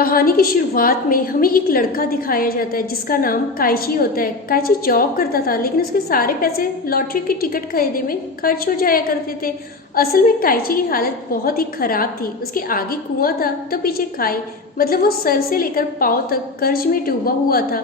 कहानी की शुरुआत में हमें एक लड़का दिखाया जाता है जिसका नाम काइची होता है। काइची जॉब करता था लेकिन उसके सारे पैसे लॉटरी की टिकट खरीदने में खर्च हो जाया करते थे। असल में काइची की हालत बहुत ही खराब थी। उसके आगे कुआं था तो पीछे खाई, मतलब वो सर से लेकर पांव तक कर्ज में डूबा हुआ था।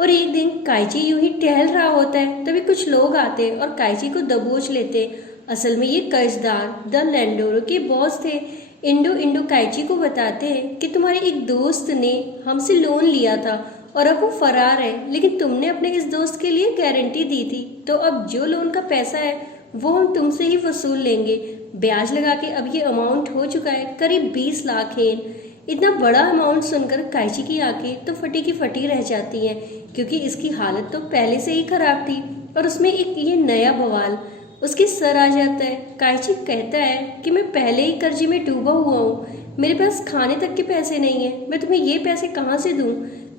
और एक दिन काइची यूं ही टहल रहा होता है तभी कुछ लोग आते और काइची को दबोच लेते। असल में ये कर्जदार द लैंडोरो के बॉस थे। इंडो काइची को बताते हैं कि तुम्हारे एक दोस्त ने हमसे लोन लिया था और अब वो फरार है, लेकिन तुमने अपने इस दोस्त के लिए गारंटी दी थी, तो अब जो लोन का पैसा है वो हम तुमसे ही वसूल लेंगे। ब्याज लगा के अब ये अमाउंट हो चुका है करीब 20 लाख येन। इतना बड़ा अमाउंट सुनकर काइची की आंखें तो फटी की फटी रह जाती हैं, क्योंकि इसकी हालत तो पहले से ही खराब थी और उसमें एक ये नया बवाल। उसके सर आ जाता है। काइची कहता है कि मैं पहले ही कर्जे में डूबा हुआ हूँ, मेरे पास खाने तक के पैसे नहीं है, मैं तुम्हें ये पैसे कहाँ से दूँ।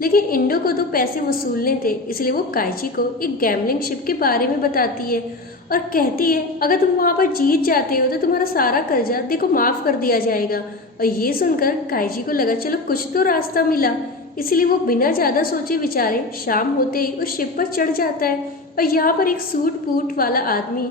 लेकिन इंडो को तो पैसे वसूलने थे, इसलिए वो काइची को एक गैम्बलिंग शिप के बारे में बताती है और कहती है अगर तुम वहाँ पर जीत जाते हो तो तुम्हारा सारा कर्जा देखो माफ कर दिया जाएगा। और ये सुनकर काइची को लगा चलो कुछ तो रास्ता मिला, इसलिए वो बिना ज्यादा सोचे विचारे शाम होते ही उस शिप पर चढ़ जाता है। और यहाँ पर एक सूट बूट वाला आदमी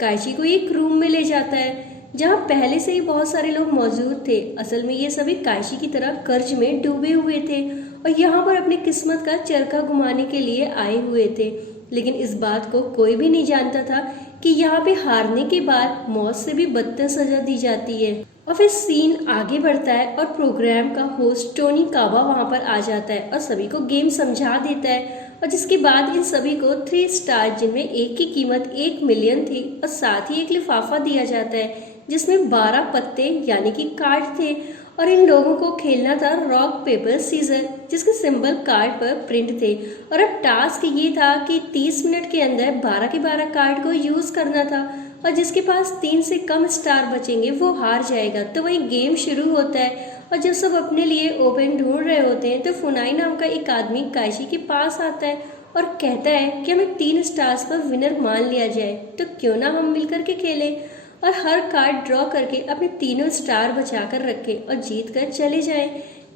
काइची को एक रूम में ले जाता है जहाँ पहले से ही बहुत सारे लोग मौजूद थे। असल में ये सभी काइची की तरह कर्ज में डूबे हुए थे और यहाँ पर अपनी किस्मत का चरखा घुमाने के लिए आए हुए थे। लेकिन इस बात को कोई भी नहीं जानता था कि यहाँ पे हारने के बाद मौत से भी बदतर सजा दी जाती है। और फिर सीन आगे बढ़ता है और प्रोग्राम का होस्ट टोनी कावा वहाँ पर आ जाता है और सभी को गेम समझा देता है। और जिसके बाद इन सभी को 3 स्टार, जिनमें एक की कीमत 1 मिलियन थी, और साथ ही एक लिफाफा दिया जाता है जिसमें 12 पत्ते यानी कि कार्ड थे। और इन लोगों को खेलना था रॉक पेपर सीजर, जिसके सिंबल कार्ड पर प्रिंट थे। और अब टास्क ये था कि 30 मिनट के अंदर 12 के 12 कार्ड को यूज करना था और जिसके पास 3 से कम स्टार बचेंगे वो हार जाएगा। तो वही गेम शुरू होता है और जब सब अपने लिए ओपन ढूंढ रहे होते हैं तो फुनाई नाम का एक आदमी काइची के पास आता है और कहता है कि हमें 3 स्टार्स पर विनर मान लिया जाए, तो क्यों ना हम मिलकर के खेलें और हर कार्ड ड्रॉ करके अपने तीनों स्टार बचा कर रखें और जीत कर चले जाएं।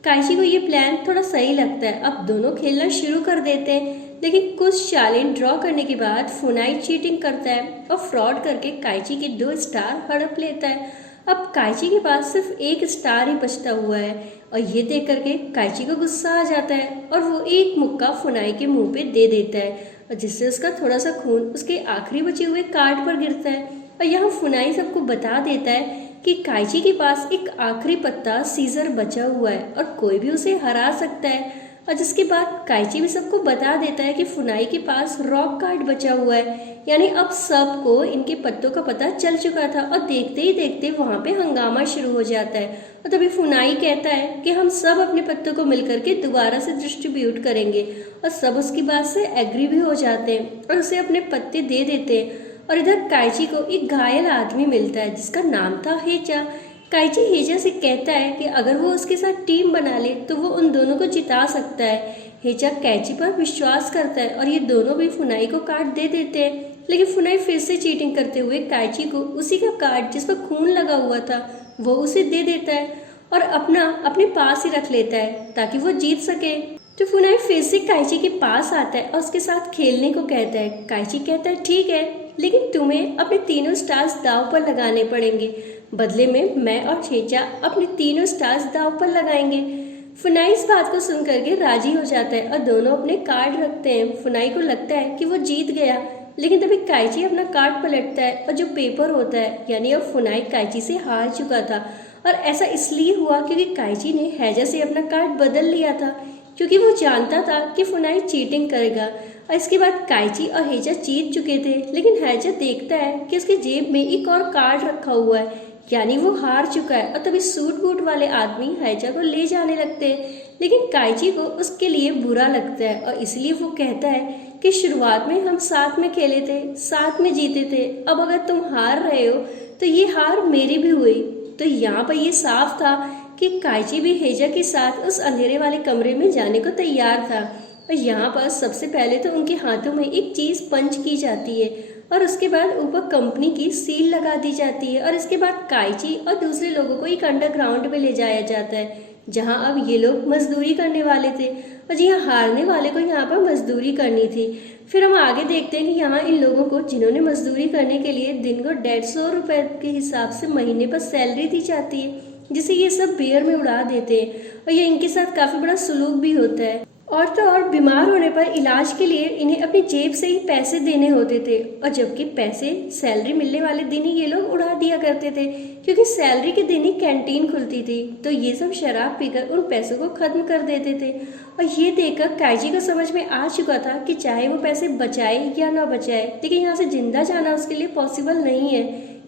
काइची को ये प्लान थोड़ा सही लगता है। अब दोनों खेलना शुरू कर देते हैं, लेकिन कुछ चालें ड्रॉ करने के बाद फुनाई चीटिंग करता है और फ्रॉड करके काइची के 2 स्टार हड़प लेता है। अब काइची के पास सिर्फ 1 स्टार ही बचता हुआ है और ये देख करके काइची को गुस्सा आ जाता है और वो एक मुक्का फुनाई के मुंह पे दे देता है और जिससे उसका थोड़ा सा खून उसके आखिरी बचे हुए कार्ड पर गिरता है। और यहाँ फुनाई सबको बता देता है कि काइची के पास एक आखिरी पत्ता सीजर बचा हुआ है और कोई भी उसे हरा सकता है। और जिसके बाद काइची भी सबको बता देता है कि फुनाई के पास रॉक कार्ड बचा हुआ है, यानी अब सबको इनके पत्तों का पता चल चुका था। और देखते ही देखते वहां पे हंगामा शुरू हो जाता है और तभी फुनाई कहता है कि हम सब अपने पत्तों को मिलकर के दोबारा से डिस्ट्रीब्यूट करेंगे और सब उसकी बात से एग्री भी हो जाते हैं और उसे अपने पत्ते दे देते हैं। और इधर काइची को एक घायल आदमी मिलता है जिसका नाम था हेचा। काइची हेजा से कहता है कि अगर वो उसके साथ टीम बना ले तो वो उन दोनों को जिता सकता है। हेजा काइची पर विश्वास करता है और ये दोनों भी फुनाई को कार्ड दे देते हैं, लेकिन फुनाई फिर से चीटिंग करते हुए काइची को उसी का कार्ड जिस पर खून लगा हुआ था वो उसे दे देता है और अपने पास ही रख लेता है ताकि वो जीत सके। तो फुनाई फिर से काइची के पास आता है और उसके साथ खेलने को कहता है। काइची कहता है ठीक है, लेकिन तुम्हें अपने तीनों स्टार्स दाव पर लगाने पड़ेंगे, बदले में मैं और छेचा अपने तीनों स्टार्स दाव पर लगाएंगे। फुनाई इस बात को सुन करके राजी हो जाता है और दोनों अपने कार्ड रखते हैं। फुनाई को लगता है कि वो जीत गया, लेकिन तभी काइची अपना कार्ड पलटता है और जो पेपर होता है, यानी अब फुनाई काइची से हार चुका था। और ऐसा इसलिए हुआ क्योंकि काइची ने हैजा से अपना कार्ड बदल लिया था, क्योंकि वो जानता था कि फुनाई चीटिंग करेगा। और इसके बाद काइची और हेजा जीत चुके थे, लेकिन हैजा देखता है कि उसकी जेब में एक और कार्ड रखा हुआ है, यानी वो हार चुका है। और तभी सूट बूट वाले आदमी हैजा को ले जाने लगते हैं, लेकिन काइची को उसके लिए बुरा लगता है और इसलिए वो कहता है कि शुरुआत में हम साथ में खेले थे, साथ में जीते थे, अब अगर तुम हार रहे हो तो ये हार मेरी भी हुई। तो यहाँ पर ये साफ था कि काइची भी हेजा के साथ उस अंधेरे वाले कमरे में जाने को तैयार था। और यहाँ पर सबसे पहले तो उनके हाथों में एक चीज पंच की जाती है और उसके बाद ऊपर कंपनी की सील लगा दी जाती है और इसके बाद काइची और दूसरे लोगों को एक अंडरग्राउंड में ले जाया जाता है जहां अब ये लोग मजदूरी करने वाले थे और जी हाँ, हारने वाले को यहाँ पर मजदूरी करनी थी। फिर हम आगे देखते हैं कि यहाँ इन लोगों को जिन्होंने मजदूरी करने के लिए दिन को 150 रुपए के हिसाब से महीने पर सैलरी दी जाती है, जिसे ये सब बियर में उड़ा देते हैं और ये इनके साथ काफी बड़ा सुलूक भी होता है। और तो और बीमार होने पर इलाज के लिए इन्हें अपनी जेब से ही पैसे देने होते थे, और जबकि पैसे सैलरी मिलने वाले दिन ही ये लोग उड़ा दिया करते थे, क्योंकि सैलरी के दिन ही कैंटीन खुलती थी। तो ये सब शराब पीकर उन पैसों को खत्म कर देते थे। और ये देखकर काइची को समझ में आ चुका था कि चाहे वो पैसे बचाए या ना बचाए, लेकिन यहाँ से जिंदा जाना उसके लिए पॉसिबल नहीं है,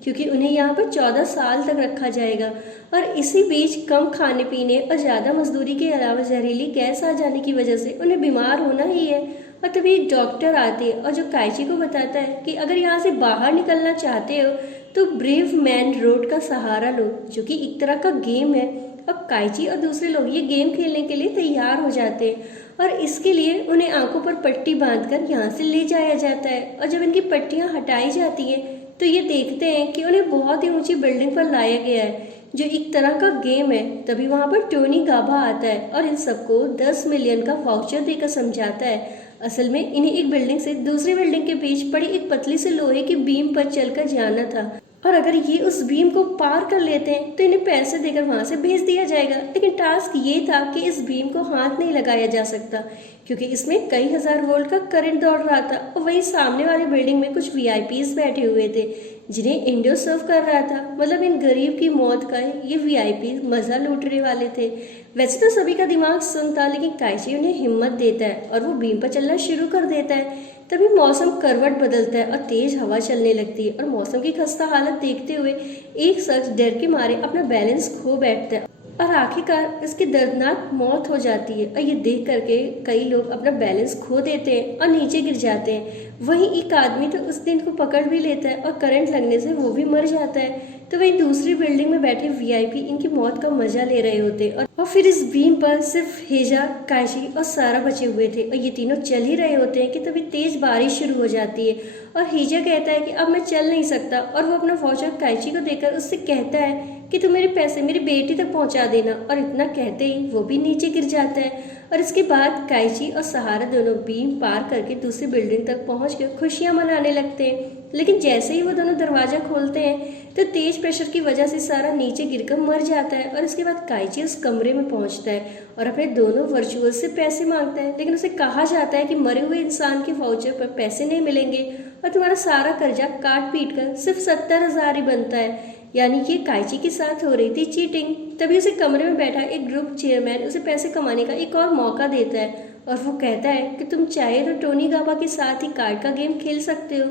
क्योंकि उन्हें यहाँ पर 14 साल तक रखा जाएगा। और इसी बीच कम खाने पीने और ज़्यादा मजदूरी के अलावा जहरीली गैस आ जाने की वजह से उन्हें बीमार होना ही है। और तभी एक डॉक्टर आते हैं और जो काइची को बताता है कि अगर यहाँ से बाहर निकलना चाहते हो तो ब्रेव मैन रोड का सहारा लो, जो कि एक तरह का गेम है। अब काइची और दूसरे लोग ये गेम खेलने के लिए तैयार हो जाते हैं और इसके लिए उन्हें आंखों पर पट्टी बांधकर यहाँ से ले जाया जाता है। और जब इनकी पट्टियाँ हटाई जाती हैं तो ये देखते हैं कि उन्हें बहुत ही ऊंची बिल्डिंग पर लाया गया है, जो एक तरह का गेम है। तभी वहां पर टोनी गाबा आता है और इन सबको 10 मिलियन का वाउचर देकर समझाता है असल में इन्हें एक बिल्डिंग से दूसरी बिल्डिंग के बीच पड़ी एक पतली से लोहे की बीम पर चलकर जाना था, और अगर ये उस बीम को पार कर लेते हैं तो इन्हें पैसे देकर वहां से भेज दिया जाएगा। लेकिन टास्क ये था कि इस बीम को हाथ नहीं लगाया जा सकता, क्योंकि इसमें कई हजार वोल्ट का करंट दौड़ रहा था। और वहीं सामने वाली बिल्डिंग में कुछ वीआईपीज बैठे हुए थे जिन्हें इंडो सर्व कर रहा था। मतलब इन गरीब की मौत का ये वीआईपी मजा लूटने वाले थे। वैसे तो सभी का दिमाग सुन था, लेकिन काइची उन्हें हिम्मत देता है और वो बीम पर चलना शुरू कर देता है। तभी मौसम करवट बदलता है और तेज हवा चलने लगती है, और मौसम की खस्ता हालत देखते हुए एक शख्स डर के मारे अपना बैलेंस खो बैठता है और आखिरकार इसकी दर्दनाक मौत हो जाती है। और ये देख करके कई लोग अपना बैलेंस खो देते हैं और नीचे गिर जाते हैं। वहीं एक आदमी तो उस दिन को पकड़ भी लेता है और करंट लगने से वो भी मर जाता है। तो वहीं दूसरी बिल्डिंग में बैठे वीआईपी इनकी मौत का मजा ले रहे होते हैं। और फिर इस बीम पर सिर्फ हेजा, काइची और सारा बचे हुए थे, और ये तीनों चल ही रहे होते हैं कि तभी तेज बारिश शुरू हो जाती है। और हेजा कहता है कि अब मैं चल नहीं सकता, और वो अपना वाउचर काइची को देकर उससे कहता है कि तुम मेरे पैसे मेरी बेटी तक पहुंचा देना। और इतना कहते ही वो भी नीचे गिर जाता है। और इसके बाद काइची और सहारा दोनों बीम पार करके दूसरी बिल्डिंग तक पहुंच कर खुशियां मनाने लगते हैं। लेकिन जैसे ही वो दोनों दरवाजा खोलते हैं तो तेज प्रेशर की वजह से सारा नीचे गिरकर मर जाता है। और इसके बाद काइची उस कमरे में पहुंचता है और अपने दोनों वर्चुअल से पैसे मांगता है, लेकिन उसे कहा जाता है कि मरे हुए इंसान के वाउचर पर पैसे नहीं मिलेंगे और तुम्हारा सारा कर्जा काट पीट कर सिर्फ 70,000 ही बनता है। यानी कि काइची के साथ हो रही थी चीटिंग। तभी उसे कमरे में बैठा एक ग्रुप चेयरमैन उसे पैसे कमाने का एक और मौका देता है और वो कहता है कि तुम चाहे तो टोनी गाबा के साथ ही कार्ड का गेम खेल सकते हो।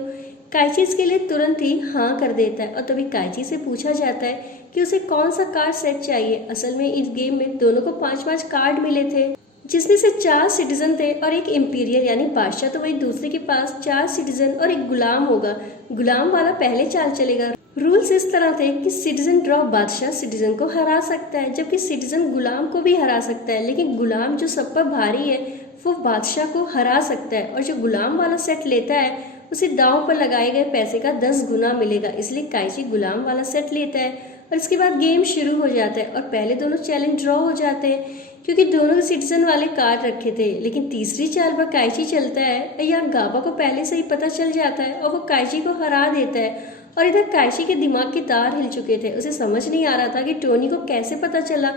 काइची इसके लिए तुरंत ही हाँ कर देता है और तभी काइची से पूछा जाता है कि उसे कौन सा कार्ड सेट चाहिए। असल में इस गेम में दोनों को 5-5 कार्ड मिले थे, जिसमें से 4 सिटीजन थे और एक इंपीरियर यानी बादशाह। तो वही दूसरे के पास 4 सिटीजन और एक गुलाम होगा। गुलाम वाला पहले चाल चलेगा। रूल्स इस तरह थे कि सिटीजन ड्रॉ बादशाह सिटीजन को हरा सकता है, जबकि सिटीजन गुलाम को भी हरा सकता है, लेकिन गुलाम जो सब पर भारी है वो बादशाह को हरा सकता है। और जो गुलाम वाला सेट लेता है उसे दांव पर लगाए गए पैसे का 10 गुना मिलेगा। इसलिए काइची गुलाम वाला सेट लेता है और इसके बाद गेम शुरू हो जाता है। और पहले दोनों चैलेंज ड्रॉ हो जाते हैं क्योंकि दोनों सिटीजन वाले कार्ड रखे थे। लेकिन तीसरी चाल पर काइची चलता है। यहाँ गाबा को पहले से ही पता चल जाता है और वो काइची को हरा देता है। और इधर काइची के दिमाग के तार हिल चुके थे। उसे समझ नहीं आ रहा था कि टोनी को कैसे पता चला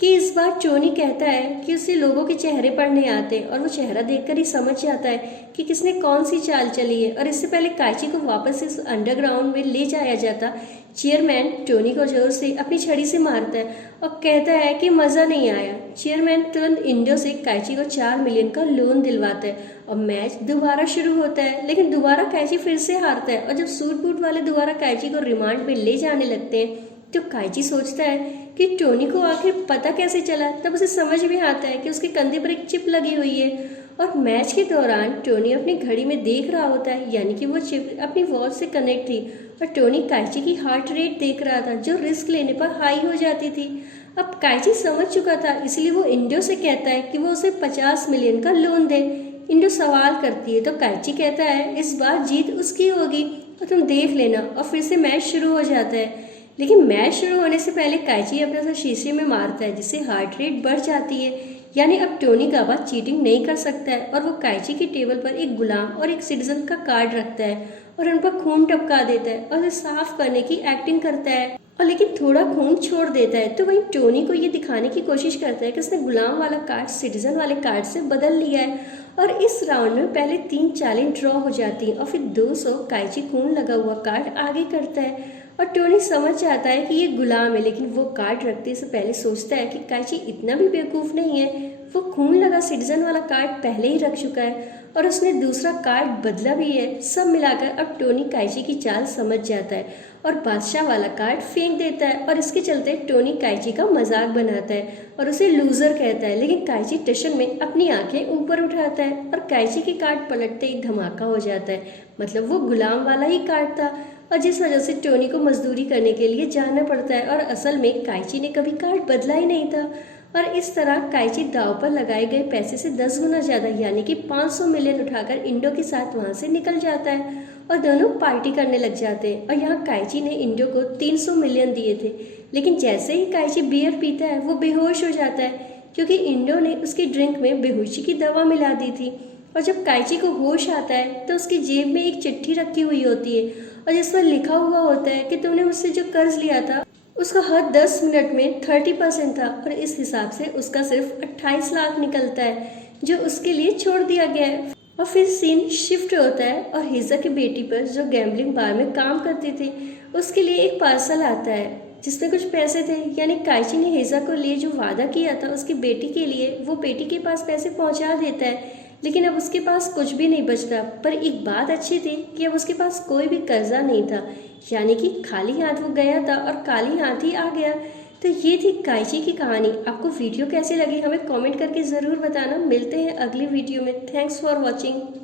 कि इस बार टोनी कहता है कि उसे लोगों के चेहरे पढ़ने आते हैं और वो चेहरा देखकर ही समझ जाता है कि किसने कौन सी चाल चली है। और इससे पहले काइची को वापस इस अंडरग्राउंड में ले जाया जाता, चेयरमैन टोनी को जोर से अपनी छड़ी से मारता है और कहता है कि मजा नहीं आया। चेयरमैन तुरंत इंडो से काइची को 4 मिलियन का लोन दिलवाता है और मैच दोबारा शुरू होता है। लेकिन दोबारा काइची फिर से हारता है और जब सूट बूट वाले दोबारा काइची को रिमांड पे ले जाने लगते हैं तो काइची सोचता है कि टोनी को आखिर पता कैसे चला। तब उसे समझ में आता है कि उसके कंधे पर एक चिप लगी हुई है। और मैच के दौरान टोनी अपनी घड़ी में देख रहा होता है, यानी कि वो चिप अपनी वॉच से कनेक्ट थी और टोनी काइची की हार्ट रेट देख रहा था जो रिस्क लेने पर हाई हो जाती थी। अब काइची समझ चुका था, इसलिए वो इंडो से कहता है कि वो उसे 50 मिलियन का लोन दे। इंडो सवाल करती है तो काइची कहता है इस बार जीत उसकी होगी और तुम देख लेना। और फिर से मैच शुरू हो जाता है। लेकिन मैच शुरू होने से पहले काइची अपना सर शीशे में मारता है, जिससे हार्ट रेट बढ़ जाती है। यानी अब टोनी गाबा चीटिंग नहीं कर सकता है और वो काइची की टेबल पर एक गुलाम और एक सिटीजन का कार्ड रखता है और उन पर खून टपका देता है और उसे साफ करने की एक्टिंग करता है और लेकिन थोड़ा खून छोड़ देता है। तो वहीं टोनी को ये दिखाने की कोशिश करता है कि उसने गुलाम वाला कार्ड सिटीजन वाले कार्ड से बदल लिया है और इस राउंड में पहले 3 चालें ड्रॉ हो जाती हैं और फिर 200 काइची खून लगा हुआ कार्ड आगे करता है और टोनी समझ जाता है कि ये गुलाम है, लेकिन वो कार्ड रखते से पहले सोचता है कि काइची इतना भी बेवकूफ़ नहीं है। वो खून लगा सिटीजन वाला कार्ड पहले ही रख चुका है और उसने दूसरा कार्ड बदला भी है। सब मिलाकर अब टोनी काइची की चाल समझ जाता है और बादशाह वाला कार्ड फेंक देता है और इसके चलते टोनी काइची का मजाक बनाता है और उसे लूजर कहता है। लेकिन काइची टशन में अपनी आंखें ऊपर उठाता है और काइची के कार्ड पलटते एक धमाका हो जाता है। मतलब वो गुलाम वाला ही कार्ड था और जिस वजह से टोनी को मजदूरी करने के लिए जाना पड़ता है और असल में काइची ने कभी कार्ड बदला ही नहीं था। और इस तरह काइची दाव पर लगाए गए पैसे से 10 गुना ज़्यादा यानी कि 500 मिलियन उठाकर इंडो के साथ वहाँ से निकल जाता है और दोनों पार्टी करने लग जाते हैं। और यहाँ काइची ने इंडो को 300 मिलियन दिए थे, लेकिन जैसे ही काइची बियर पीता है वो बेहोश हो जाता है क्योंकि इंडो ने उसकी ड्रिंक में बेहोशी की दवा मिला दी थी। और जब काइची को होश आता है तो उसकी जेब में एक चिट्ठी रखी हुई होती है और जिस पर लिखा हुआ होता है कि तुमने मुझसे जो कर्ज लिया था उसका हर 10 मिनट में 30% था और इस हिसाब से उसका सिर्फ 28 लाख निकलता है जो उसके लिए छोड़ दिया गया है। और फिर सीन शिफ्ट होता है और हिजा की बेटी पर जो गैम्बलिंग बार में काम करती थी उसके लिए एक पार्सल आता है जिसमें कुछ पैसे थे। यानी काइची ने हिजा को लिए जो वादा किया था उसकी बेटी के लिए वो बेटी के पास पैसे पहुंचा देता है, लेकिन अब उसके पास कुछ भी नहीं बचता। पर एक बात अच्छी थी कि अब उसके पास कोई भी कर्जा नहीं था, यानी कि खाली हाथ वो गया था और खाली हाथ ही आ गया। तो ये थी काइची की कहानी। आपको वीडियो कैसी लगी हमें कमेंट करके ज़रूर बताना। मिलते हैं अगली वीडियो में। Thanks for watching.